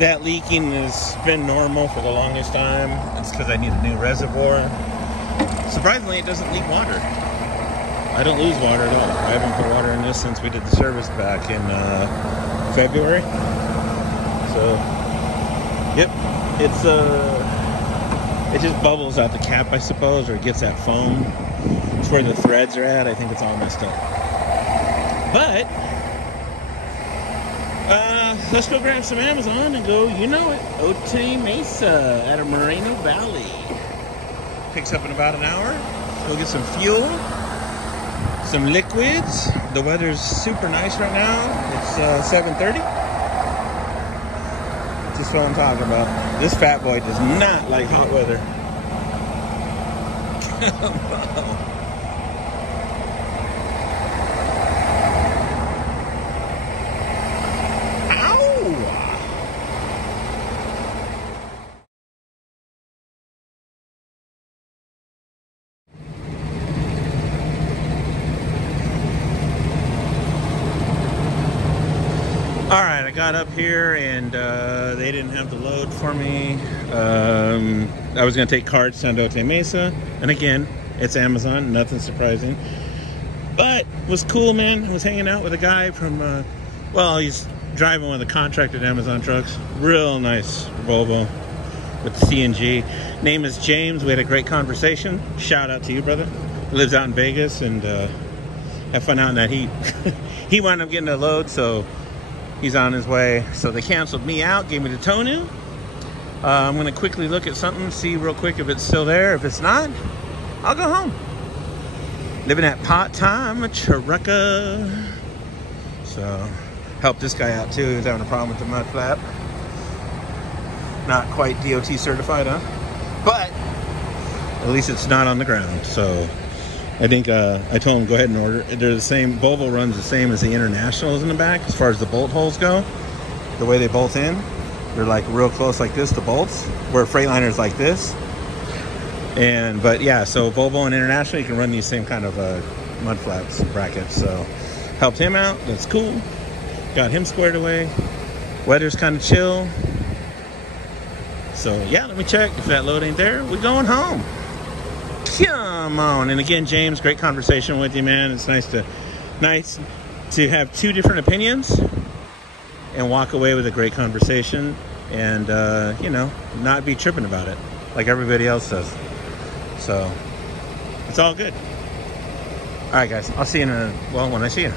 That leaking has been normal for the longest time. It's because I need a new reservoir. Surprisingly, it doesn't leak water. I don't lose water at all. I haven't put water in this since we did the service back in February. So, yep, it just bubbles out the cap, I suppose, or it gets that foam. It's where the threads are at. I think it's all messed up. But let's go grab some Amazon and go, you know it, Lotte Mesa out of Moreno Valley. Picks up in about an hour. Go get some fuel, some liquids. The weather's super nice right now. It's 7:30. Just what I'm talking about. This fat boy does not like hot weather. Come on. Alright, I got up here and they didn't have the load for me. I was going to take carts down to Lotte Mesa. And again, it's Amazon, nothing surprising. But it was cool, man. I was hanging out with a guy from, well, he's driving one of the contracted Amazon trucks. Real nice Volvo with the CNG. Name is James. We had a great conversation. Shout out to you, brother. He lives out in Vegas and have fun out in that heat. He wound up getting a load, so he's on his way. So they canceled me out, gave me the tow new. I'm going to quickly look at something, see real quick if it's still there. If it's not, I'll go home. Living at part-time trucker. So, help this guy out too. He's having a problem with the mud flap. Not quite DOT certified, huh? But, at least it's not on the ground. So, I think I told him go ahead and order. They're the same. Volvo runs the same as the Internationals in the back as far as the bolt holes go. The way they bolt in, they're like real close like this, the bolts, where Freightliner's like this. But yeah, so Volvo and International, you can run these same kind of mud flaps brackets. So helped him out. That's cool. Got him squared away. Weather's kind of chill. So yeah, let me check. If that load ain't there, we're going home. Come on. And again, James, great conversation with you, man. It's nice to have two different opinions and walk away with a great conversation and you know, not be tripping about it like everybody else does. So it's all good. All right, guys, I'll see you when I see you.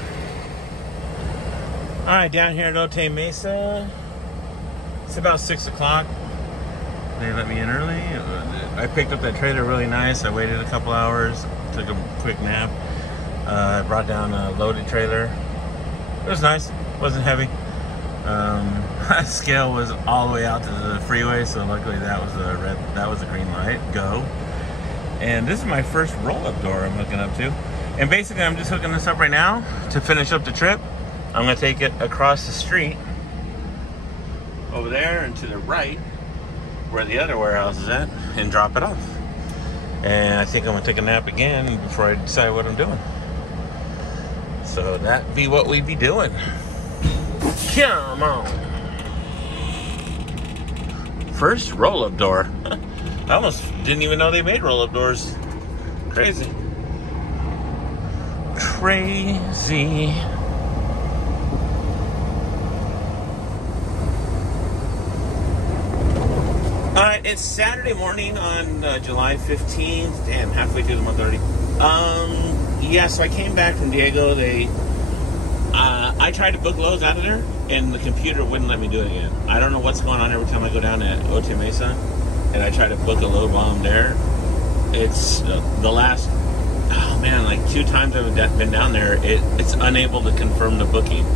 All right, down here at Lotte Mesa, it's about 6 o'clock. They let me in early. I picked up that trailer really nice. I waited a couple hours, took a quick nap. I brought down a loaded trailer. It was nice, wasn't heavy. Scale was all the way out to the freeway, so luckily that was a green light. Go. And this is my first roll-up door I'm hooking up to. And basically I'm just hooking this up right now to finish up the trip. I'm gonna take it across the street over there and to the right where the other warehouse is at and drop it off. And I think I'm gonna take a nap again before I decide what I'm doing. So that be what we be doing. Come on. First roll-up door. I almost didn't even know they made roll-up doors. Crazy. Crazy. It's Saturday morning on July 15th. Damn, halfway through the month already. Yeah, so I came back from Diego. I tried to book loads out of there, and the computer wouldn't let me do it again. I don't know what's going on every time I go down to Lotte Mesa, and I try to book a load while I'm there. It's the last, oh man, like 2 times I've been down there, it's unable to confirm the booking.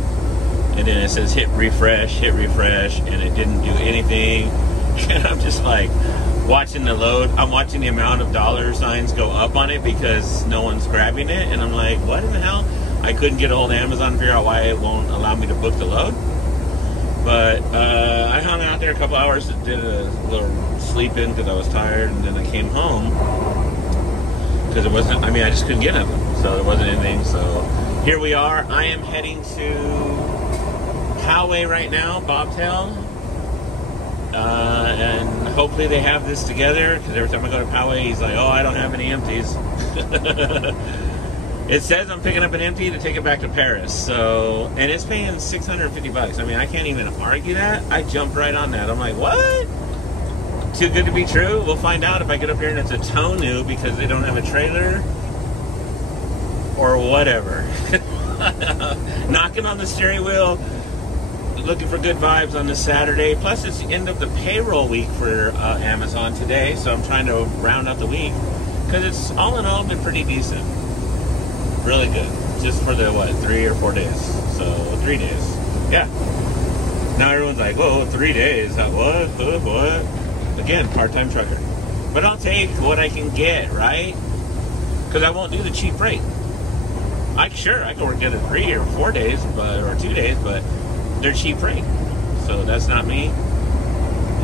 And then it says hit refresh, and it didn't do anything. And I'm just like watching the load. I'm watching the amount of dollar signs go up on it because no one's grabbing it. And I'm like, what in the hell? I couldn't get a hold of Amazon to figure out why it won't allow me to book the load. But I hung out there a couple hours, did a little sleep in because I was tired. And then I came home because it wasn't, I mean, I just couldn't get nothing. So there wasn't anything. So here we are. I am heading to Poway right now, Bobtail. And hopefully they have this together, because every time I go to Poway, he's like, oh, I don't have any empties. It says I'm picking up an empty to take it back to Paris. So, and it's paying $650. I mean, I can't even argue that. I jumped right on that. I'm like, what? Too good to be true? We'll find out if I get up here and it's a tow new because they don't have a trailer or whatever. Knocking on the steering wheel, looking for good vibes on this Saturday. Plus, it's the end of the payroll week for Amazon today, so I'm trying to round out the week because it's all in all been pretty decent. Really good. Just for the, 3 or 4 days. So, 3 days. Yeah. Now everyone's like, whoa, 3 days. What? What? Again, part-time trucker. But I'll take what I can get, right? Because I won't do the cheap rate. I can work the other 3 or 4 days, or 2 days, but they're cheap rate. So that's not me.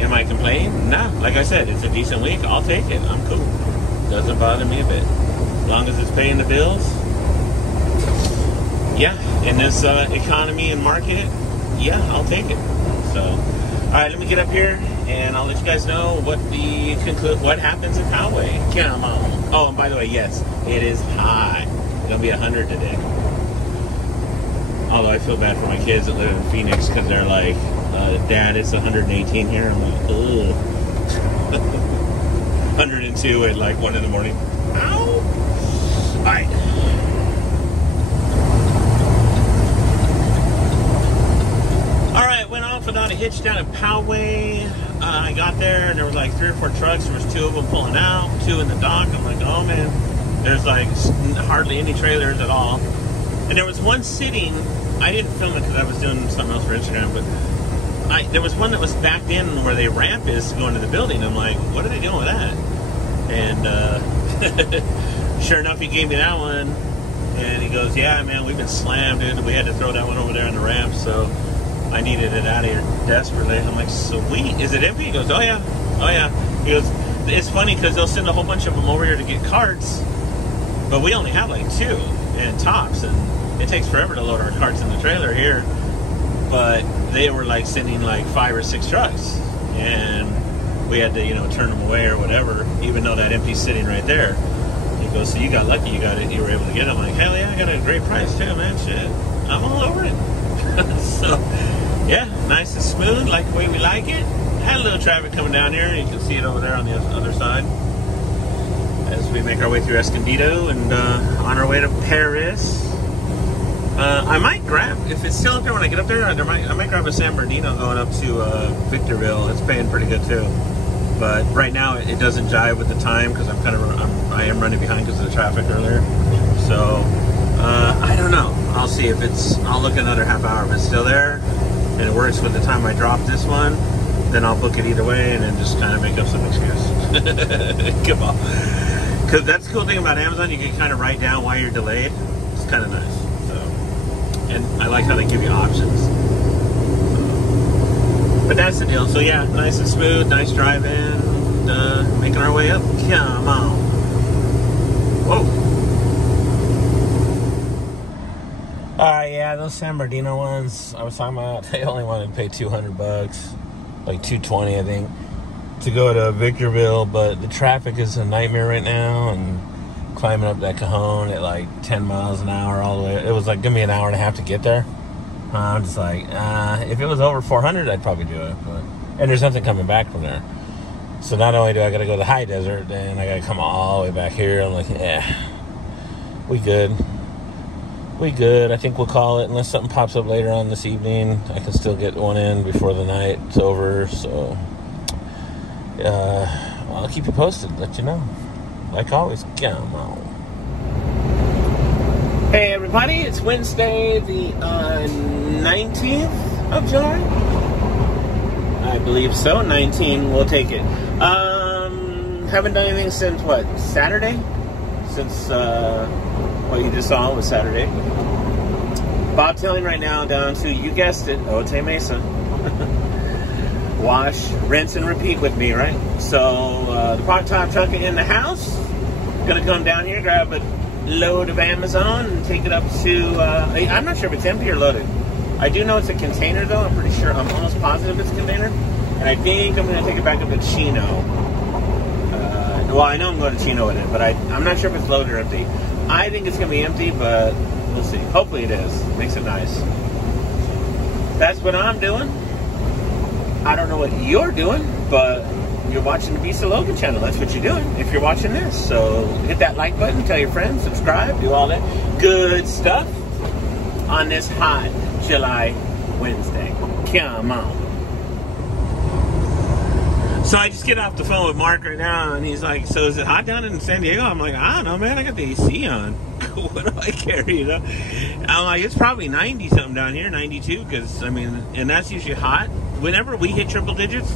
Am I complaining? Nah. Like I said, it's a decent week. I'll take it. I'm cool. Doesn't bother me a bit. As long as it's paying the bills. Yeah, in this economy and market, yeah, I'll take it. So, all right, let me get up here, and I'll let you guys know what happens in Poway. Come on. Oh, and by the way, yes, it is high. It's going to be 100 today. Although I feel bad for my kids that live in Phoenix because they're like, Dad, it's 118 here. I'm like, ugh. 102 at like 1 in the morning. Ow! All right. Without a hitch down at Poway. I got there and there were like 3 or 4 trucks. There was 2 of them pulling out, 2 in the dock. I'm like, oh man, there's like hardly any trailers at all. And there was one sitting. I didn't film it because I was doing something else for Instagram, but there was one that was backed in where the ramp is going to the building. I'm like, what are they doing with that? And sure enough, he gave me that one. And he goes, yeah, man, we've been slammed, dude. We had to throw that one over there on the ramp, so I needed it out of here desperately. I'm like, sweet. Is it empty? He goes, oh yeah. Oh yeah. He goes, it's funny because they'll send a whole bunch of them over here to get carts, but we only have like 2 and tops, and it takes forever to load our carts in the trailer here. But they were like sending like 5 or 6 trucks, and we had to, turn them away or whatever, even though that empty's sitting right there. He goes, so you got lucky, you were able to get it. I'm like, hell yeah, I got a great price too, man. Shit, I'm all over it. So, yeah, nice and smooth, like the way we like it. Had a little traffic coming down here. You can see it over there on the other side as we make our way through Escondido and on our way to Paris. I might grab, if it's still up there when I get up there, I might grab a San Bernardino going up to Victorville. It's paying pretty good too. But right now it doesn't jive with the time because I am running behind because of the traffic earlier. So I don't know. I'll see if I'll look another half hour. If it's still there and it works with the time I drop this one, then I'll book it either way and then just kind of make up some excuse. Come on. Because that's the cool thing about Amazon. You can kind of write down why you're delayed. It's kind of nice. So, and I like how they give you options. But that's the deal. So yeah, nice and smooth, nice drive in, making our way up. Come on. Whoa. Yeah, those San Bernardino ones I was talking about, they only wanted to pay $200, like $220 I think, to go to Victorville, but the traffic is a nightmare right now, and climbing up that Cajon at like 10 miles an hour all the way, it was like gonna be an hour and a half to get there. I'm just like, if it was over 400, I'd probably do it, and there's nothing coming back from there. So not only do I gotta go to the high desert, then I gotta come all the way back here. I'm like, we good. We good. I think we'll call it unless something pops up later on this evening. I can still get one in before the night's over. So I'll keep you posted, let you know. Like always, come on. Hey everybody, it's Wednesday the 19th of July. I believe so. 19, we'll take it. Haven't done anything since what? Saturday? Since what you just saw was Saturday. Bobtailing right now down to, you guessed it, Lotte Mesa. Wash, rinse, and repeat with me, right? So the part-time trucker in the house. Gonna come down here, grab a load of Amazon and take it up to, I'm not sure if it's empty or loaded. I do know it's a container though. I'm pretty sure, I'm almost positive it's a container. And I think I'm going to take it back up to Chino. Well, I know I'm going to Chino with it, but I'm not sure if it's loaded or empty. I think it's going to be empty, but we'll see. Hopefully it is. Makes it nice. That's what I'm doing. I don't know what you're doing, but you're watching the Beast of Logan channel. That's what you're doing if you're watching this. So hit that like button, tell your friends, subscribe, do all that good stuff on this hot July Wednesday. Come on. So I just get off the phone with Mark right now, and he's like, so is it hot down in San Diego? I'm like, I don't know, man. I got the AC on. What do I care, you know? I'm like, it's probably 90 something down here, 92, because, I mean, and that's usually hot. Whenever we hit triple digits,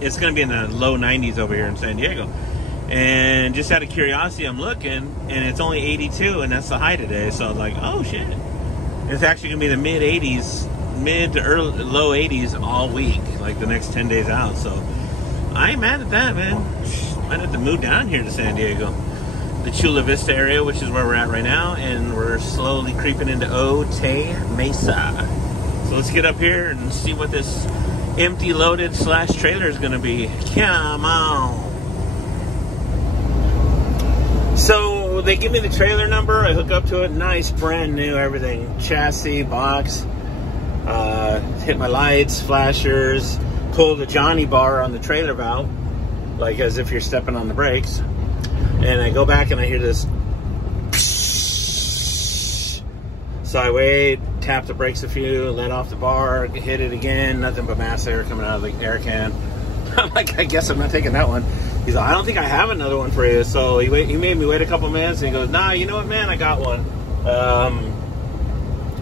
it's going to be in the low 90s over here in San Diego. And just out of curiosity, I'm looking, and it's only 82, and that's the high today. So I was like, oh, shit. It's actually going to be the mid 80s, mid to low 80s all week, like the next 10 days out. So I ain't mad at that, man. Might have to move down here to San Diego. The Chula Vista area, which is where we're at right now, and we're slowly creeping into Lotte Mesa. So let's get up here and see what this empty loaded / trailer is going to be. Come on. So they give me the trailer number. I hook up to it. Nice, brand new, everything. Chassis, box. Hit my lights, flashers. Pull the Johnny bar on the trailer valve, like as if you're stepping on the brakes. And I go back and I hear this. So I wait, tap the brakes a few, let off the bar, hit it again. Nothing but mass air coming out of the air can. I'm like, I guess I'm not taking that one. He's like, I don't think I have another one for you. So he made me wait a couple minutes, and he goes, nah, you know what, man, I got one.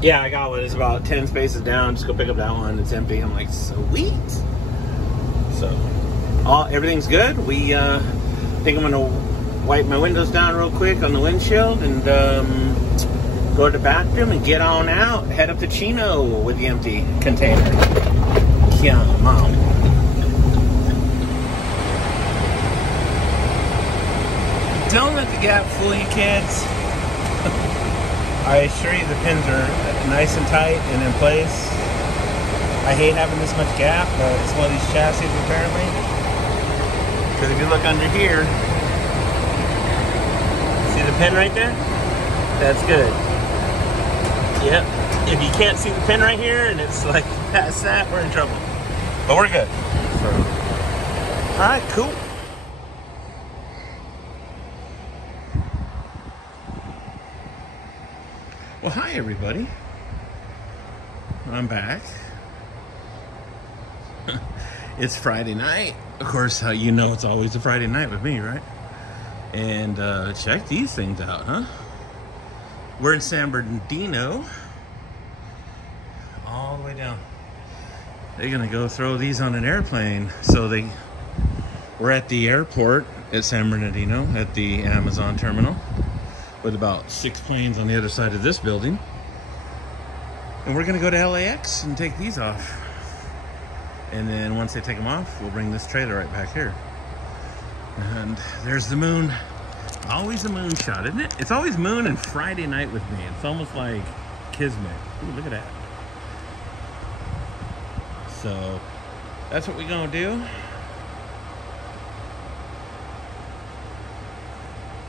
Yeah, I got one. It's about 10 spaces down. Just go pick up that one. It's empty. I'm like, sweet. So everything's good. We think I'm gonna wipe my windows down real quick on the windshield and go to the bathroom and get on out. Head up to Chino with the empty container. Yeah, Mom. Don't let the gap fool you, kids. I assure you the pins are nice and tight and in place. I hate having this much gap, but it's one of these chassis apparently. Because if you look under here, see the pin right there? That's good. Yep. If you can't see the pin right here and it's like past that, we're in trouble. But we're good. So, alright, cool. Well, hi everybody. I'm back. It's Friday night. Of course, you know it's always a Friday night with me, right? And check these things out, huh? We're in San Bernardino. All the way down. They're gonna go throw these on an airplane. So we're at the airport at San Bernardino at the Amazon terminal with about 6 planes on the other side of this building. And we're gonna go to LAX and take these off. And then once they take them off, we'll bring this trailer right back here. And there's the moon. Always a moon shot, isn't it? It's always moon and Friday night with me. It's almost like Kismet. Ooh, look at that. So that's what we're gonna do.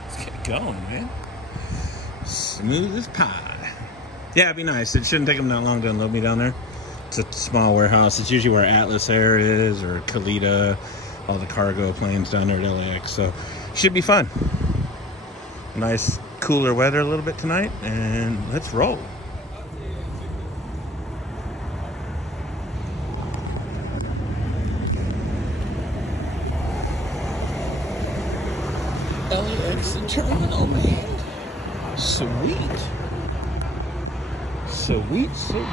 Let's get going, man. Smooth as pie. Yeah, it'd be nice. It shouldn't take them that long to unload me down there. It's a small warehouse. It's usually where Atlas Air is or Kalita, all the cargo planes down there at LAX. So should be fun. Nice cooler weather a little bit tonight, and let's roll. LAX terminal, man. Sweet. Sweet, sweet.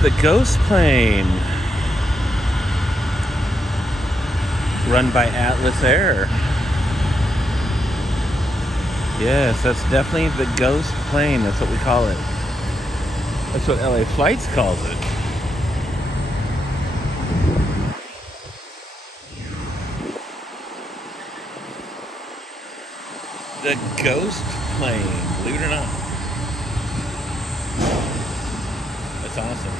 The ghost plane run by Atlas Air. Yes, that's definitely the ghost plane. That's what we call it. That's what LA Flights calls it. The ghost plane, believe it or not. That's awesome.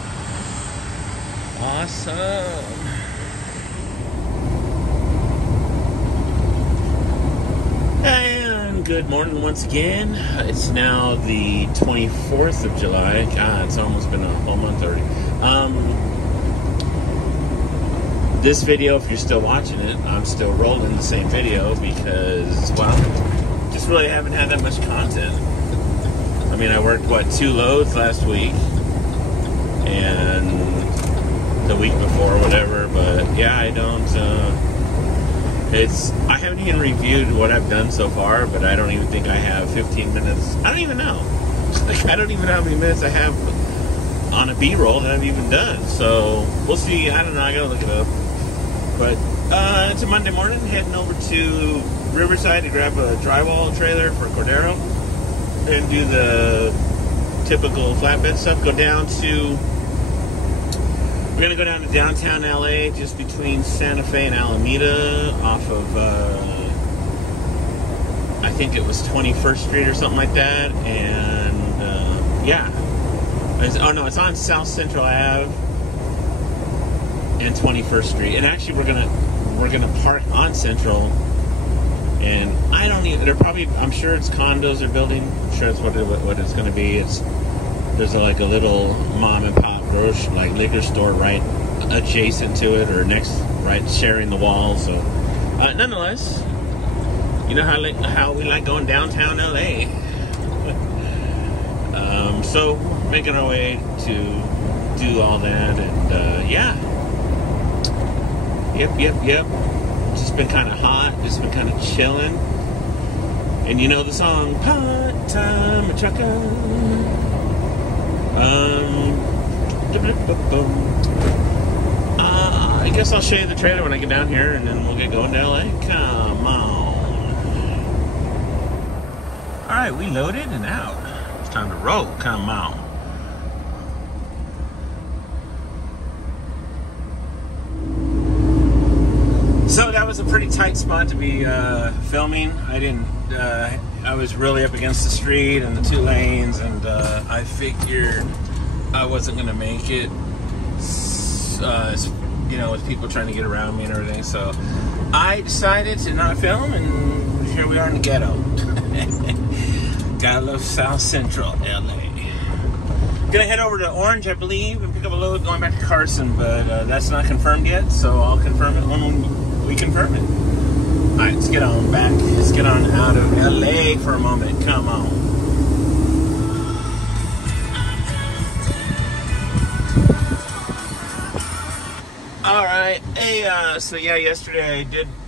Awesome. And good morning once again. It's now the 24th of July. God, it's almost been a whole month already. This video, if you're still watching it, I'm still rolling the same video because, well, just really haven't had that much content. I mean, I worked, 2 loads last week and the week before, whatever, but yeah, I haven't even reviewed what I've done so far, but I don't even think I have 15 minutes. I don't even know. Like, I don't even know how many minutes I have on a B-roll that I've even done. So we'll see. I don't know. I gotta look it up. But it's a Monday morning, heading over to Riverside to grab a drywall trailer for Cordero and do the typical flatbed stuff. We're gonna go down to downtown LA, just between Santa Fe and Alameda, off of I think it was 21st Street or something like that. And yeah, it's on South Central Ave and 21st Street. And actually, we're gonna park on Central. And I don't even. I'm sure it's condos they're building. I'm sure that's what it's going to be. There's a little mom and pop liquor store right adjacent to it, or right sharing the wall. So, nonetheless, you know how we like going downtown LA. So making our way to do all that, and yeah. Yep. Just been kind of hot, just been kind of chilling. And you know the song, Part-Time Trucker. I guess I'll show you the trailer when I get down here, and then we'll get going to LA. Come on. Alright, we loaded and out. It's time to roll. Come on. So that was a pretty tight spot to be filming. I was really up against the street and the 2 lanes, and I figured I wasn't going to make it, with people trying to get around me and everything. So I decided to not film, and here we are in the ghetto. Gotta love South Central LA. Gonna head over to Orange, I believe, and pick up a load going back to Carson, but that's not confirmed yet, so I'll confirm it when we confirm it. Alright, let's get on back. Let's get on out of LA for a moment. Come on. Alright, so yeah, yesterday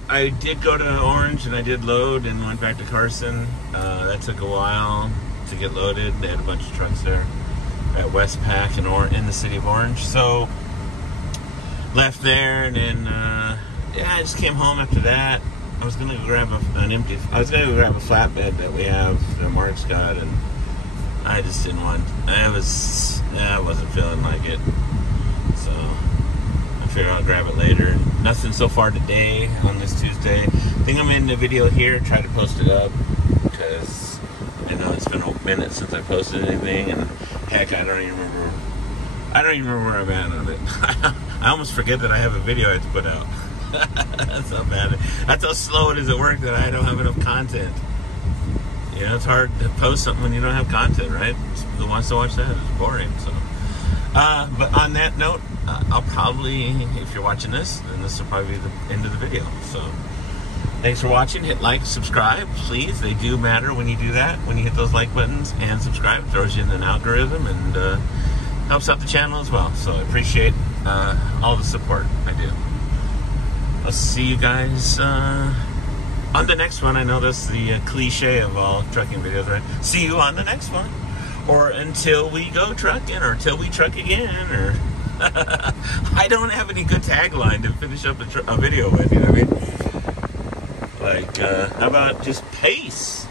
I did go to Orange and I did load and went back to Carson. That took a while to get loaded. They had a bunch of trucks there at Westpac in the city of Orange. So left there, and then I just came home after that. I was gonna go grab a flatbed that we have that Mark's got, and I just didn't want. I wasn't feeling like it, so I figured I'll grab it later. Nothing so far today on this Tuesday. I think I'm in the video here. Try to post it up because I know it's been a minute since I posted anything, and heck, I don't even remember where I'm at on it. I almost forget that I have a video I have to put out. That's how bad. That's how slow it is at work that I don't have enough content. You know, it's hard to post something when you don't have content, right? Who wants to watch that? It's boring. So, but on that note, I'll probably, if you're watching this, then this will probably be the end of the video. So, thanks for watching. Hit like, subscribe, please. They do matter when you do that. When you hit those like buttons and subscribe, it throws you in an algorithm and helps out the channel as well. So I appreciate all the support. I do. I'll see you guys on the next one. I know that's the cliche of all trucking videos, right? See you on the next one. Or until we go trucking, or until we truck again, or... I don't have any good tagline to finish up a video with, you know what I mean? Like, how about just pace?